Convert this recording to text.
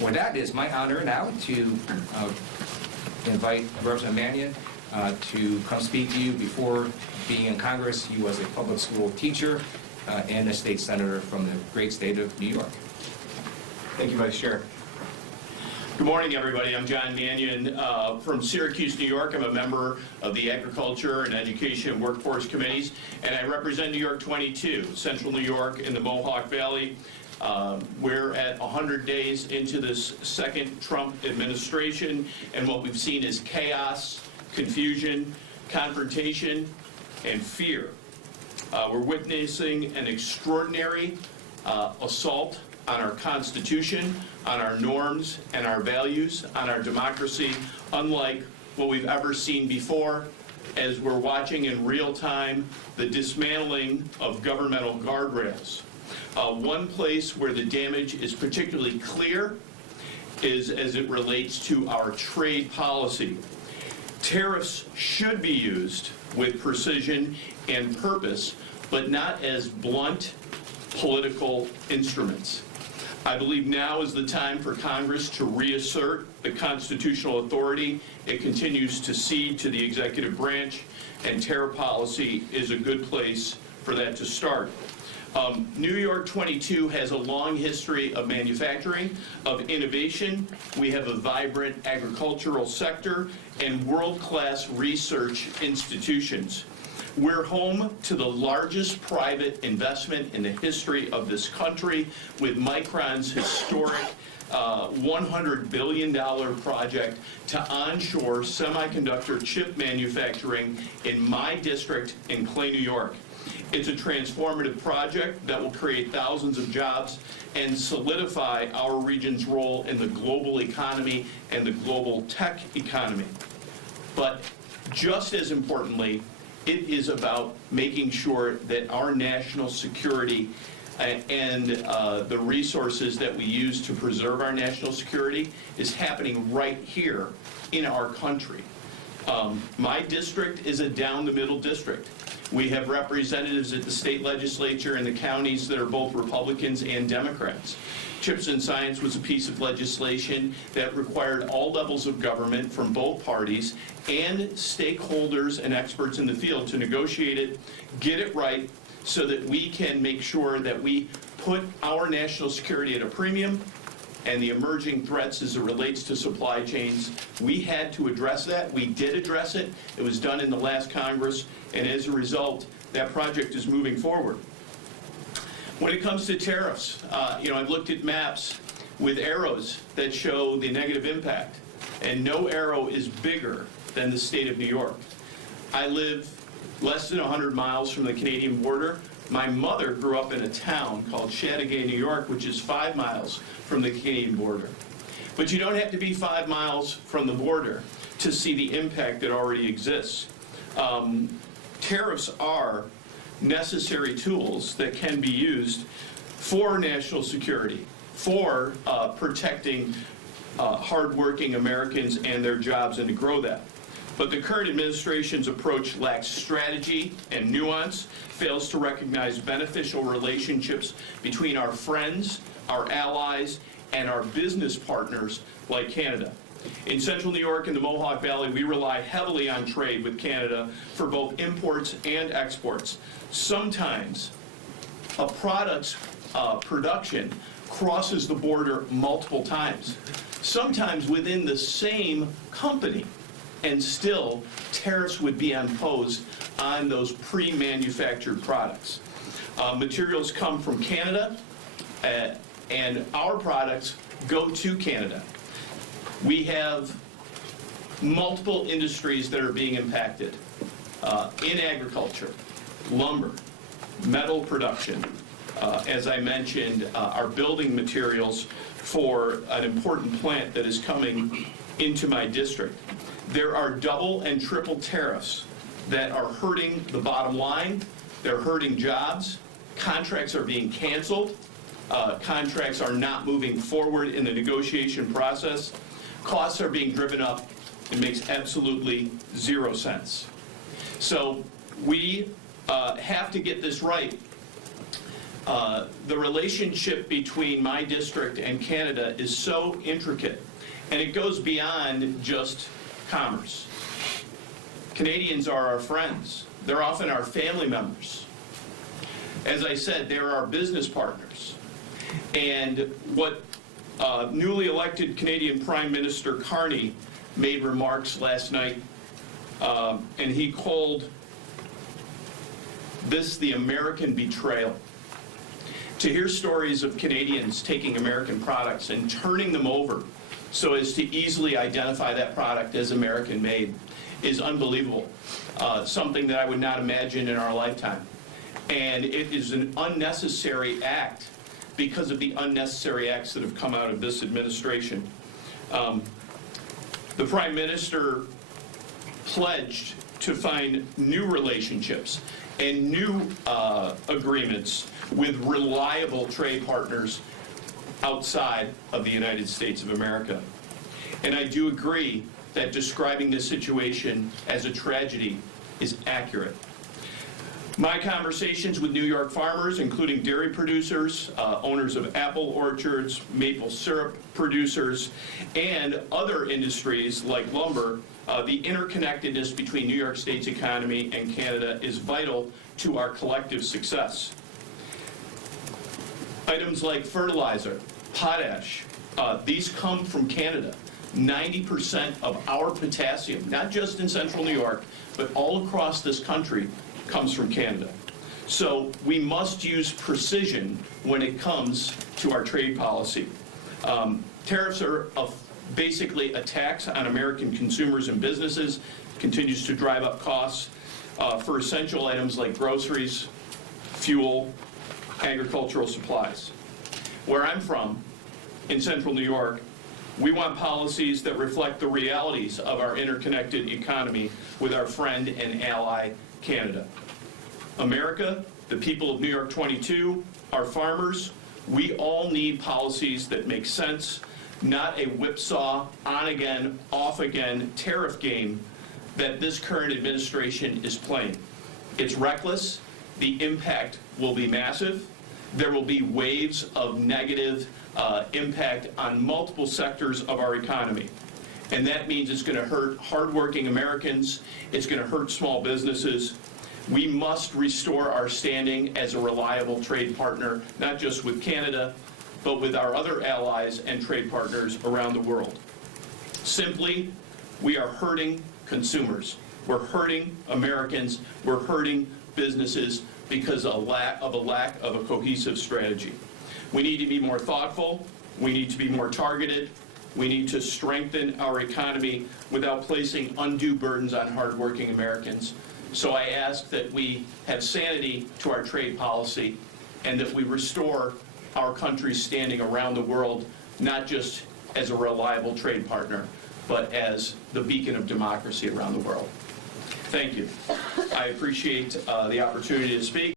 With that, it is my honor now to invite Representative Mannion to come speak to you. Before being in Congress, he was a public school teacher and a state senator from the great state of New York. Thank you, Vice Chair. Good morning, everybody. I'm John Mannion from Syracuse, New York. I'm a member of the Agriculture and Education and Workforce Committees, and I represent New York 22, Central New York and the Mohawk Valley. We're at 100 days into this second Trump administration, and what we've seen is chaos, confusion, confrontation, and fear. We're witnessing an extraordinary assault on our Constitution, on our norms and our values, on our democracy, unlike what we've ever seen before, as we're watching in real time the dismantling of governmental guardrails. One place where the damage is particularly clear is as it relates to our trade policy. Tariffs should be used with precision and purpose, but not as blunt political instruments. I believe now is the time for Congress to reassert the constitutional authority it continues to cede to the executive branch, and tariff policy is a good place for that to start. New York 22 has a long history of manufacturing, of innovation. We have a vibrant agricultural sector and world-class research institutions. We're home to the largest private investment in the history of this country, with Micron's historic $100 billion project to onshore semiconductor chip manufacturing in my district in Clay, New York. It's a transformative project that will create thousands of jobs and solidify our region's role in the global economy and the global tech economy. But just as importantly, it is about making sure that our national security and the resources that we use to preserve our national security is happening right here in our country. My district is a down-the-middle district. We have representatives at the state legislature and the counties that are both Republicans and Democrats. CHIPS and Science was a piece of legislation that required all levels of government from both parties and stakeholders and experts in the field to negotiate it, get it right, so that we can make sure that we put our national security at a premium and the emerging threats as it relates to supply chains. We had to address that. We did address it. It was done in the last Congress, and as a result, that project is moving forward. When it comes to tariffs, I've looked at maps with arrows that show the negative impact, and no arrow is bigger than the state of New York. I live less than 100 miles from the Canadian border. My mother grew up in a town called Chateauguay, New York, which is 5 miles from the Canadian border. But you don't have to be 5 miles from the border to see the impact that already exists. Tariffs are necessary tools that can be used for national security, for protecting hardworking Americans and their jobs, and to grow that. But the current administration's approach lacks strategy and nuance, fails to recognize beneficial relationships between our friends, our allies, and our business partners like Canada. In Central New York and the Mohawk Valley, we rely heavily on trade with Canada for both imports and exports. Sometimes a product's production crosses the border multiple times, sometimes within the same company, and still tariffs would be imposed on those pre-manufactured products. Materials come from Canada, and our products go to Canada. We have multiple industries that are being impacted in agriculture, lumber, metal production, as I mentioned, our building materials for an important plant that is coming into my district. There are double and triple tariffs that are hurting the bottom line. They're hurting jobs. Contracts are being canceled. Contracts are not moving forward in the negotiation process. Costs are being driven up. It makes absolutely 0 sense. So we have to get this right. The relationship between my district and Canada is so intricate, and it goes beyond just commerce. Canadians are our friends. They're often our family members. As I said, they're our business partners. And what newly elected Canadian Prime Minister Carney made remarks last night, and he called this the American betrayal. To hear stories of Canadians taking American products and turning them over so as to easily identify that product as American-made is unbelievable, something that I would not imagine in our lifetime. And it is an unnecessary act because of the unnecessary acts that have come out of this administration. The Prime Minister pledged to find new relationships and new agreements with reliable trade partners outside of the United States of America. And I do agree that describing this situation as a tragedy is accurate. My conversations with New York farmers, including dairy producers, owners of apple orchards, maple syrup producers, and other industries like lumber, the interconnectedness between New York State's economy and Canada is vital to our collective success. Items like fertilizer, potash, these come from Canada. 90% of our potassium, not just in central New York, but all across this country, comes from Canada. So we must use precision when it comes to our trade policy. Tariffs are basically a tax on American consumers and businesses, continues to drive up costs for essential items like groceries, fuel, agricultural supplies. Where I'm from, in central New York, we want policies that reflect the realities of our interconnected economy with our friend and ally, Canada. America, the people of New York 22, our farmers, we all need policies that make sense, not a whipsaw, on-again, off-again tariff game that this current administration is playing. It's reckless. The impact will be massive. There will be waves of negative impact on multiple sectors of our economy. And that means it's going to hurt hardworking Americans. It's going to hurt small businesses. We must restore our standing as a reliable trade partner, not just with Canada, but with our other allies and trade partners around the world. Simply, we are hurting consumers. We're hurting Americans. We're hurting businesses because of a lack of a cohesive strategy. We need to be more thoughtful. We need to be more targeted. We need to strengthen our economy without placing undue burdens on hardworking Americans. So I ask that we have sanity to our trade policy and that we restore our country's standing around the world, not just as a reliable trade partner, but as the beacon of democracy around the world. Thank you. I appreciate the opportunity to speak.